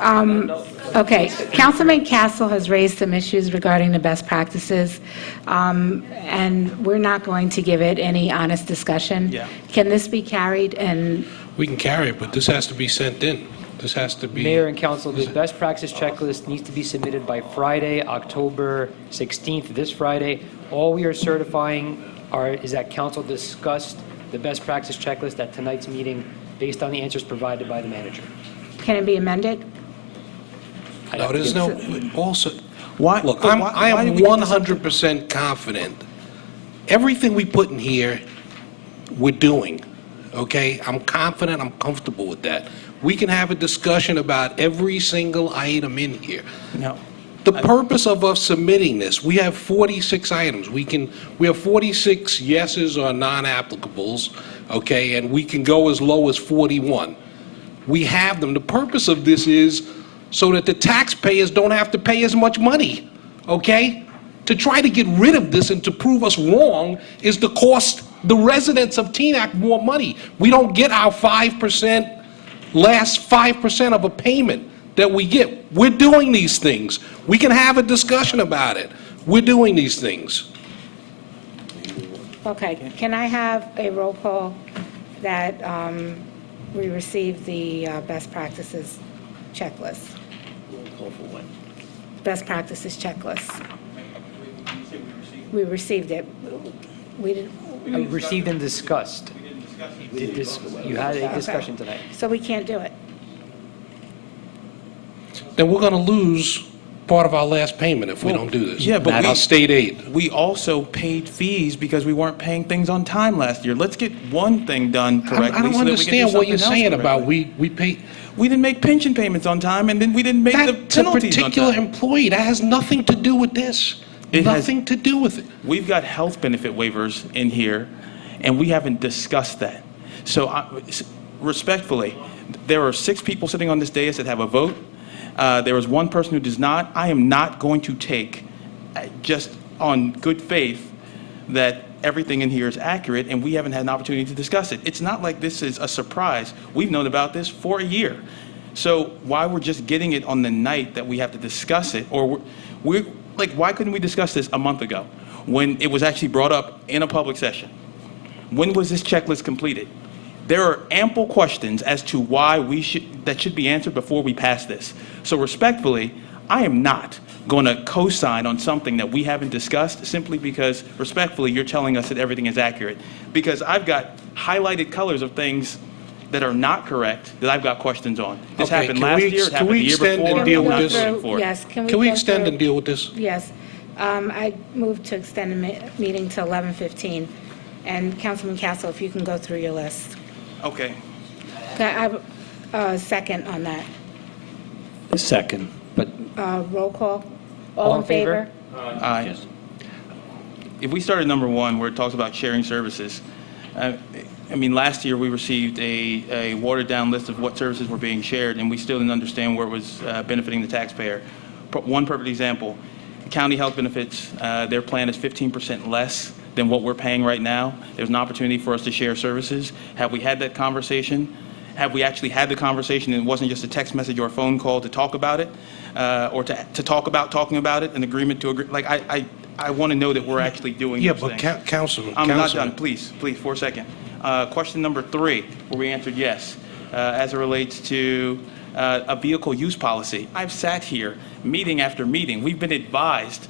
Okay, Councilman Castle has raised some issues regarding the best practices, and we're not going to give it any honest discussion. Yeah. Can this be carried and, We can carry it, but this has to be sent in. This has to be... Mayor and council, the best practice checklist needs to be submitted by Friday, October 16th, this Friday. All we are certifying is that council discussed the best practice checklist at tonight's meeting based on the answers provided by the manager. can it be amended? I'd No, have to there's give- no... Also, Why? look, but I why am did we get this up to- 100% confident. Everything we put in here, we're doing, okay? I'm confident, I'm comfortable with that. We can have a discussion about every single item in here. No. The purpose of us submitting this, we have 46 items. We have 46 yeses or non-applicables, okay, and we can go as low as 41. We have them. The purpose of this is so that the taxpayers don't have to pay as much money, okay? To try to get rid of this and to prove us wrong is to cost the residents of Teaneck more money. We don't get our 5%, last 5% of a payment that we get. We're doing these things. We can have a discussion about it. We're doing these things. Okay, can I have a roll call that we received the best practices checklist? Best practices checklist. We received it. We didn't, Received and discussed. You had a discussion tonight. so we can't do it. Then we're going to lose part of our last payment if we don't do this. yeah, but Our state aid. We also paid fees because we weren't paying things on time last year. Let's get one thing done correctly. I don't so that we can do understand what you're something else saying about correctly. we pay. We didn't make pension payments on time, and then we didn't make the That's a penalties on particular time. employee. That has nothing to do with this. It has- Nothing to do with it. We've got health benefit waivers in here, and we haven't discussed that. So respectfully, there are 6 people sitting on this dais that have a vote. There is 1 person who does not. I am not going to take, just on good faith, that everything in here is accurate, and we haven't had an opportunity to discuss it. It's not like this is a surprise. We've known about this for a year. So why we're just getting it on the night that we have to discuss it, or we're like, why couldn't we discuss this a month ago when it was actually brought up in a public session? When was this checklist completed? There are ample questions as to why that should be answered before we pass this. So respectfully, I am not going to co-sign on something that we haven't discussed simply because, respectfully, you're telling us that everything is accurate. Because I've got highlighted colors of things that are not correct that I've got questions on. This Okay, happened can last we- year, it can happened we the year extend before. and deal I'm with not this? voting for it. Yes, Can we go extend through- and deal with this? Yes. I move to extend the meeting to 11:15. And Councilman Castle, if you can go through your list. Okay. Can I have a second on that? Second. But Roll call? All in favor? Aye. If we start at number 1, where it talks about sharing services, I mean, last year we received a watered-down list of what services were being shared, and we still didn't understand where it was benefiting the taxpayer. One perfect example, county health benefits, their plan is 15% less than what we're paying right now. There's an opportunity for us to share services. Have we had that conversation? Have we actually had the conversation and it wasn't just a text message or a phone call to talk about it, or to talk about talking about it, an agreement to agree? Like, I want to know that we're actually doing Yeah, those but things. Councilman, I'm not done, please, for a second. Question number 3, where we answered yes, as it relates to a vehicle use policy. I've sat here meeting after meeting. We've been advised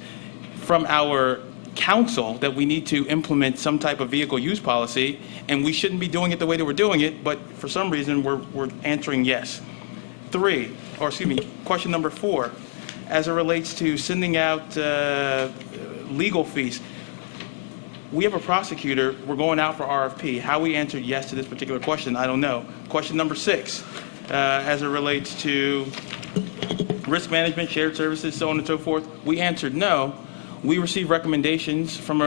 from our council that we need to implement some type of vehicle use policy, and we shouldn't be doing it the way that we're doing it, but for some reason, we're answering yes. Question number 4, as it relates to sending out legal fees. We have a prosecutor, we're going out for RFP. How we answered yes to this particular question, I don't know. Question number 6, as it relates to risk management, shared services, so on and so forth, we answered no. We received recommendations from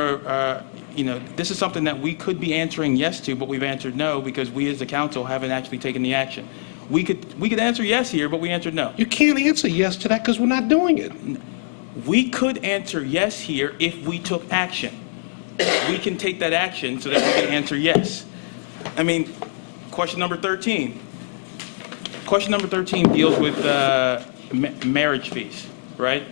this is something that we could be answering yes to, but we've answered no because we as a council haven't actually taken the action. We could answer yes here, but we answered no. you can't answer yes to that because we're not doing it. We could answer yes here if we took action. We can take that action so that we can answer yes. I mean, question number 13. question number 13 deals with marriage fees, right?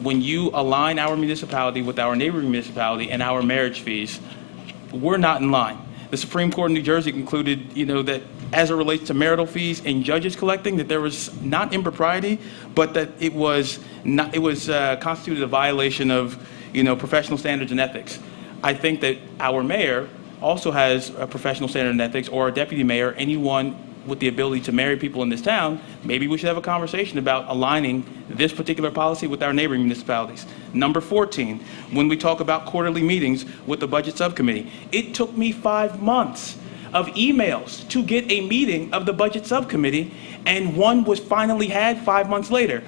When you align our municipality with our neighboring municipality and our marriage fees, we're not in line. The Supreme Court in New Jersey concluded, that as it relates to marital fees and judges collecting, that there was not impropriety, but that it was constituted a violation of, professional standards and ethics. I think that our mayor also has a professional standard and ethics, or a deputy mayor, anyone with the ability to marry people in this town. Maybe we should have a conversation about aligning this particular policy with our neighboring municipalities. Number 14, when we talk about quarterly meetings with the budget subcommittee, it took me 5 months of emails to get a meeting of the budget subcommittee, and one was finally had 5 months later.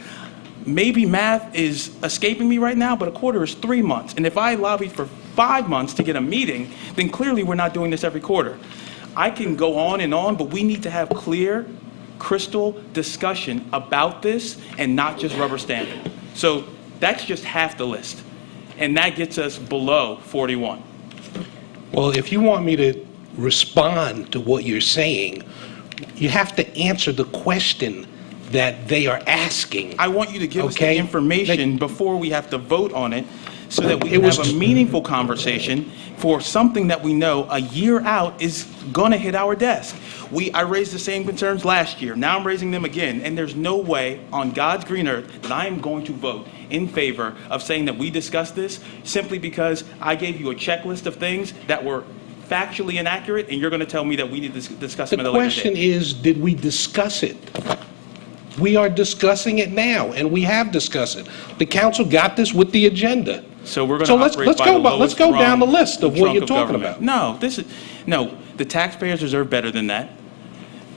Maybe math is escaping me right now, but a quarter is 3 months. And if I lobbied for 5 months to get a meeting, then clearly we're not doing this every quarter. I can go on, but we need to have clear, crystal discussion about this and not just rubber stamp it. So that's just half the list. And that gets us below 41. Well, if you want me to respond to what you're saying, you have to answer the question that they are asking. I want you to give us the Okay. information before we have to vote on it, so that we can have a meaningful conversation for something that we know a year out is going to hit our desk. I raised the same concerns last year. Now I'm raising them again, and there's no way on God's green earth that I am going to vote in favor of saying that we discuss this simply because I gave you a checklist of things that were factually inaccurate, and you're going to tell me that we need to discuss them at a The later question date. is, did we discuss it? We are discussing it now, and we have discussed it. The council got this with the agenda. So we're going So to let's operate by the let's lowest go down the rung list of what trunk you're of talking government. about. No, the taxpayers deserve better than that.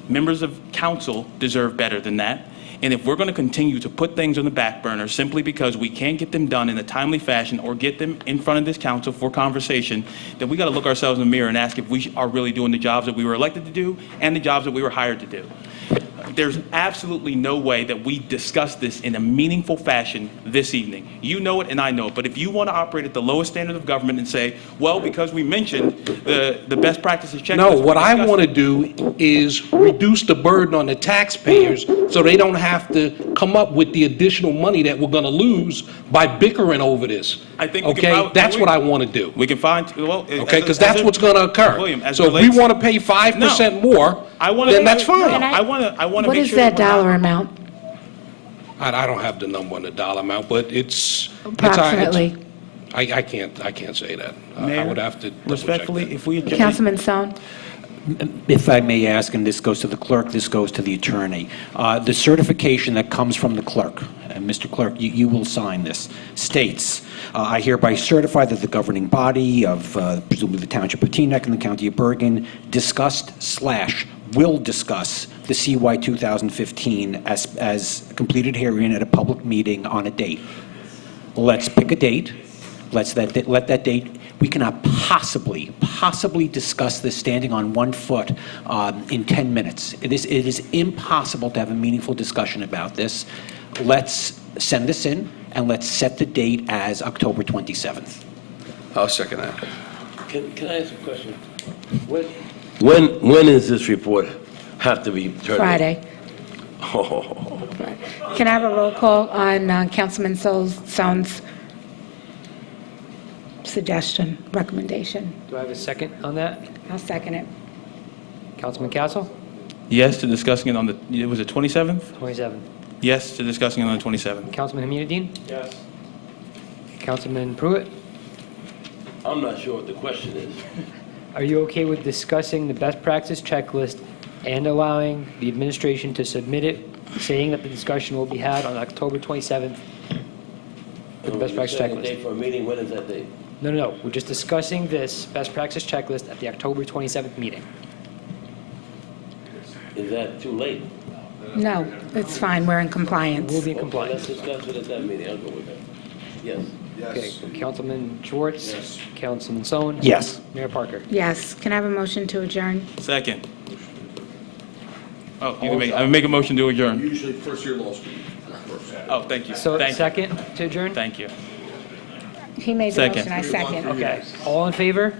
Members of council deserve better than that. And if we're going to continue to put things on the back burner simply because we can't get them done in a timely fashion or get them in front of this council for conversation, then we got to look ourselves in the mirror and ask if we are really doing the jobs that we were elected to do and the jobs that we were hired to do. There's absolutely no way that we discuss this in a meaningful fashion this evening. You know it and I know it. But if you want to operate at the lowest standard of government and say, well, because we mentioned the best practices checklist. No, what I discussed want to it. do is reduce the burden on the taxpayers so they don't have to come up with the additional money that we're going to lose by bickering over this. I think we can Okay, probably- that's what I want to do. We can find, Okay, because that's what's going to occur. William, as So if we relates- want to pay 5% more, then that's fine. I want to What make is sure that we're not- dollar amount I don't have the number on the dollar amount, but it's. approximately? I can't say that. I Mayor, would have to double check respectfully, that. if we Councilman Sone? If I may ask, and this goes to the clerk, this goes to the attorney, the certification that comes from the clerk, and Mr. Clerk, you will sign this, states, I hereby certify that the governing body of presumably the Township of Teaneck and the County of Bergen discussed/will discuss the CY 2015 as completed herein at a public meeting on a date. Let's pick a date. Let that date. We cannot possibly discuss this standing on one foot in 10 minutes. It is impossible to have a meaningful discussion about this. Let's send this in, and let's set the date as October 27th. I'll second that. Can I ask a question? When is this report have to be turned in? Friday. Oh, Can I have a roll call on Councilman Sone's suggestion, recommendation? Do I have a second on that? I'll second it. Councilman Castle? Yes to discussing it on was it 27th? 27. Yes to discussing it on the 27th. Councilman Hamidudin? Yes. Councilman Pruitt? I'm not sure what the question is. Are you okay with discussing the best practice checklist and allowing the administration to submit it, saying that the discussion will be had on October 27th with the best practice Setting a checklist? date for a meeting, when is that date? No. We're just discussing this best practice checklist at the October 27th meeting. Is that too late? No, it's fine, we're in compliance. We'll be in Okay, compliance. let's discuss it at that meeting, I'll go with that. Yes. Okay, Councilman Schwartz? Yes. Councilman Sone? Yes. Mayor Parker? Yes, can I have a motion to adjourn? Second. Oh, I make a motion to adjourn. Usually first year law school. Oh, thank you. So Thank you. second to adjourn? Thank you. He made the Second. motion, I second. Okay, all in favor?